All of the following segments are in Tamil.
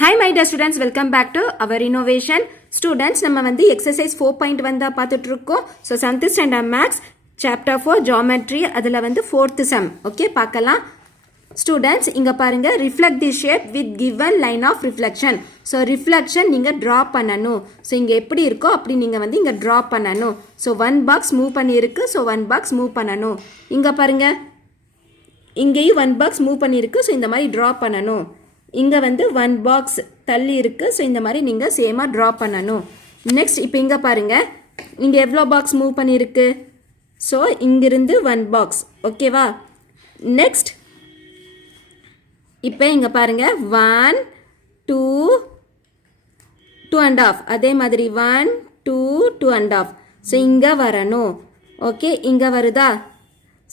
Hi my dear students, welcome back to our innovation. Students, நம்ம வந்து exercise 4.1 தான் பார்த்துட்டு இருக்கோம். So 7th standard maths chapter 4 geometry அதுல வந்து 4th sum. Okay, பார்க்கலாம். Students, இங்க பாருங்க reflect the shape with given line of reflection. So reflection நீங்க draw பண்ணனும். So இங்க எப்படி இருக்கோ அப்படி நீங்க வந்து இங்க draw பண்ணனும். So one box move பண்ணி இருக்கு. So one box move பண்ணனும். இங்க பாருங்க இங்கேயும் one box move பண்ணி இருக்கு. So இந்த மாதிரி draw பண்ணனும். இங்க வந்து one box தள்ளி இருக்கு. ஸோ இந்த மாதிரி நீங்க சேமா ட்ரா பண்ணணும். நெக்ஸ்ட் இப்போ இங்க பாருங்க இங்க எவ்வளோ பாக்ஸ் மூவ் பண்ணியிருக்கு. ஸோ இங்கிருந்து one box. ஓகேவா? நெக்ஸ்ட் இப்போ இங்க பாருங்க 1 2 2.5 அதே மாதிரி 1 2 2.5. ஸோ இங்க வரணும். ஓகே, இங்க வருதா?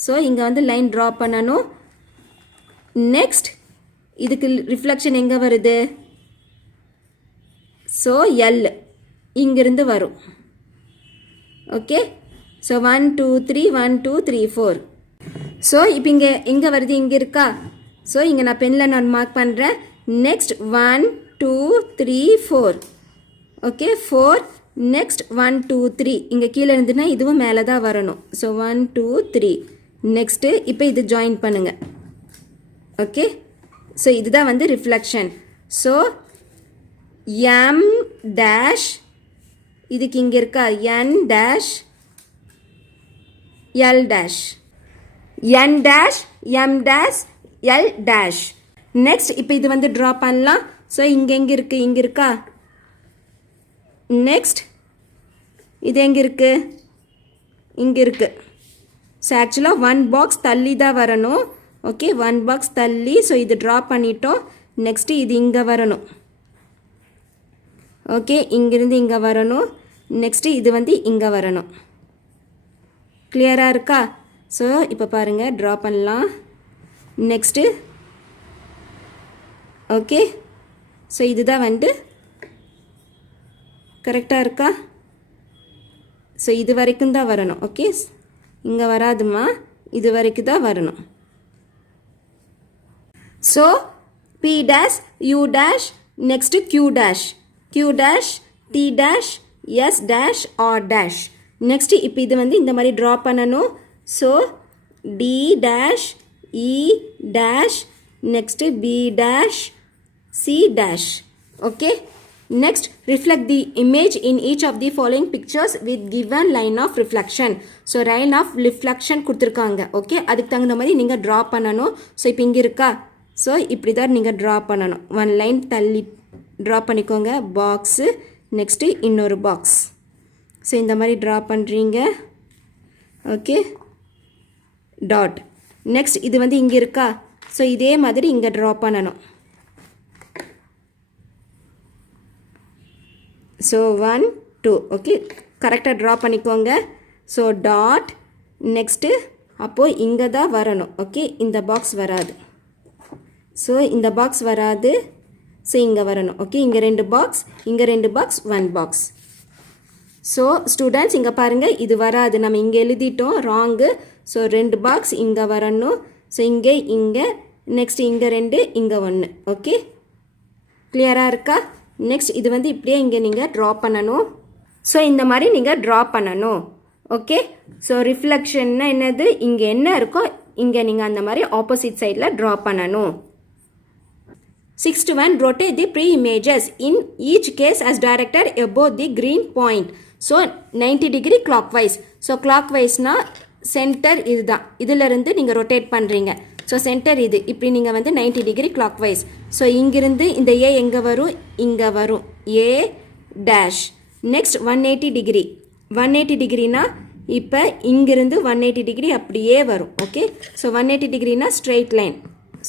ஸோ இங்க வந்து லைன் ட்ரா பண்ணணும். நெக்ஸ்ட் இதுக்கு ரிஃப்ளெக்ஷன் எங்க வருது? ஸோ எல் இங்கிருந்து வரும். Okay, so 1 2 3 1 2 3 4. ஸோ இப்போ இங்கே எங்கே வருது? இங்கே இருக்கா? ஸோ இங்கே நான் பெனில் நான் மார்க் பண்ணுறேன். நெக்ஸ்ட் 1 2 3 4. ஓகே 4. நெக்ஸ்ட் 1 2 3 இங்கே கீழே இருந்துன்னா இதுவும் மேலே தான் வரணும். ஸோ 1 2 3. நெக்ஸ்ட்டு இப்போ இது ஜாயின் பண்ணுங்க. ஓகே, ஸோ இதுதான் வந்து ரிஃப்ளெக்ஷன். ஸோ எம் டேஷ் இதுக்கு இங்கே இருக்கா N dash L dash N dash M dash L dash. Next இப்போ இது வந்து ட்ரா பண்ணலாம். ஸோ இங்கே எங்கே இருக்குது? இங்கே இருக்கா? நெக்ஸ்ட் இது எங்கே இருக்குது? இங்கே இருக்குது. ஸோ ஆக்சுவலாக ஒன் பாக்ஸ் தள்ளி தான் வரணும். ஓகே, ஒன் பாக்ஸ் தள்ளி. ஸோ இது ட்ரா பண்ணிட்டோம். நெக்ஸ்ட்டு இது இங்கே வரணும். ஓகே, இங்கிருந்து இங்கே வரணும். நெக்ஸ்ட்டு இது வந்து இங்கே வரணும். கிளியராக இருக்கா? ஸோ இப்போ பாருங்கள் ட்ரா பண்ணலாம். நெக்ஸ்ட்டு ஓகே, ஸோ இதுதான் வந்து கரெக்டாக இருக்கா? ஸோ இது வரைக்கும் தான் வரணும். ஓகே, இங்கே வராதுமா, இது வரைக்கும் தான் வரணும். So P dash U dash next Q dash Q dash T dash S dash R dash. next இப்போ இது வந்து இந்த மாதிரி draw பண்ணணும். So D dash E dash next B dash C dash. Okay, next reflect the image in each of the following pictures with given line of reflection. So line of reflection கொடுத்துருக்காங்க. ஓகே, அதுக்கு தகுந்த மாதிரி நீங்கள் draw பண்ணணும். ஸோ இப்போ இங்கே இருக்கா? ஸோ இப்படி தான் நீங்கள் ட்ரா பண்ணணும். ஒன் லைன் தள்ளி ட்ரா பண்ணிக்கோங்க. பாக்ஸு நெக்ஸ்ட்டு இன்னொரு பாக்ஸ். ஸோ இந்த மாதிரி ட்ரா பண்ணுறீங்க. Okay, dot. நெக்ஸ்ட் இது வந்து இங்கே இருக்கா? ஸோ இதே மாதிரி இங்கே ட்ரா பண்ணணும். ஸோ 1 2. ஓகே, கரெக்டாக ட்ரா பண்ணிக்கோங்க. So dot. நெக்ஸ்ட்டு அப்போது இங்கே தான் வரணும். ஓகே, இந்த பாக்ஸ் வராது. ஸோ இந்த பாக்ஸ் வராது. ஸோ இங்கே வரணும். ஓகே, இங்கே 2 பாக்ஸ், இங்கே 2 பாக்ஸ், 1 பாக்ஸ். ஸோ ஸ்டூடெண்ட்ஸ் இங்கே பாருங்கள் இது வராது. நம்ம இங்கே எழுதிட்டோம் ராங்கு. ஸோ 2 பாக்ஸ் இங்கே வரணும். ஸோ இங்கே நெக்ஸ்ட் இங்கே 2 இங்கே 1. ஓகே, கிளியராக இருக்கா? நெக்ஸ்ட் இது வந்து இப்படியே இங்கே நீங்கள் ட்ரா பண்ணணும். ஸோ இந்த மாதிரி நீங்கள் ட்ரா பண்ணணும். ஓகே, ஸோ ரிஃப்ளெக்ஷன்னா என்னது? இங்கே என்ன இருக்கோ இங்கே நீங்கள் அந்த மாதிரி ஆப்போசிட் சைடில் ட்ரா பண்ணணும். 6th one, rotate the pre-images in each case as directed above the green point. So 90 degree clockwise. So clockwise-னா centre இதுதான். இதிலிருந்து நீங்கள் ரொட்டேட் பண்ணுறீங்க. ஸோ சென்டர் இது. இப்படி நீங்கள் வந்து 90 degree clockwise. ஸோ இங்கிருந்து இந்த ஏ எங்கே வரும்? இங்கே வரும். A dash. Next 180 degree. 180 degreeனா இப்போ இங்கிருந்து 180 degree அப்படியே வரும். ஓகே, ஸோ 180 degreeனா straight line.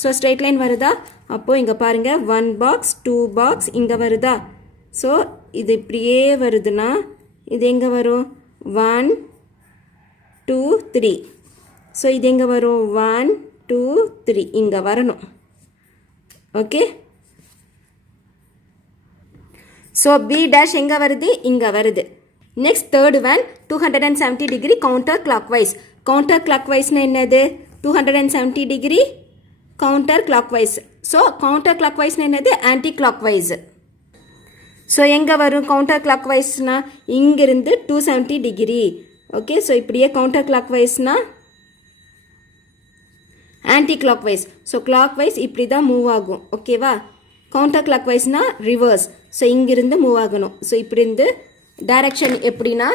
So straight line வருதா? அப்போது இங்கே பாருங்கள் 1 பாக்ஸ் 2 பாக்ஸ் இங்கே வருதா? ஸோ இது இப்படியே வருதுன்னா இது எங்கே வரும்? 1 2 3. ஸோ இது எங்கே வரும்? 1 2 3 இங்கே வரணும். ஓகே, ஸோ பி டேஷ் எங்கே வருது? இங்கே வருது. Next third one 270 degree counter clockwise. Counter கிளாக் வைஸ்னால் என்னது? 270 degree counter clockwise. So counter கிளாக் வைஸ்னு என்னது, ஆன்டி கிளாக் வைஸ். ஸோ எங்கே வரும் கவுண்டர் கிளாக் வைஸ்னால் இங்கிருந்து 270 டிகிரி. ஓகே, ஸோ இப்படியே கவுண்டர் கிளாக் வைஸ்னால் anti clockwise. So clockwise இப்படி தான் மூவ் ஆகும். ஓகேவா, கவுண்டர் கிளாக் வைஸ்னால் ரிவர்ஸ். ஸோ இங்கிருந்து மூவ் ஆகணும். ஸோ இப்படி இருந்து டைரக்ஷன் எப்படின்னா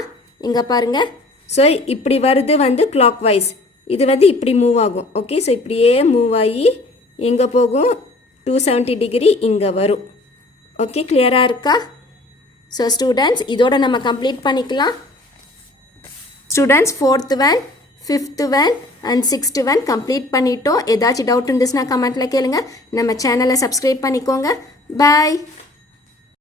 இங்கே பாருங்கள். ஸோ இப்படி வருது வந்து கிளாக் வைஸ், இது வந்து இப்படி மூவ் ஆகும். ஓகே, ஸோ இப்படியே மூவ் ஆகி எங்கே போகும், 270 டிகிரி இங்கே வரும். ஓகே, கிளியராக இருக்கா? ஸோ ஸ்டூடெண்ட்ஸ் இதோட நம்ம கம்ப்ளீட் பண்ணிக்கலாம். Students 4th one 5th one and 6th one complete பண்ணிட்டோம். ஏதாச்சும் டவுட் இருந்துச்சுன்னா கமெண்ட்டில் கேளுங்க. நம்ம சேனலை சப்ஸ்கிரைப் பண்ணிக்கோங்க. பாய்.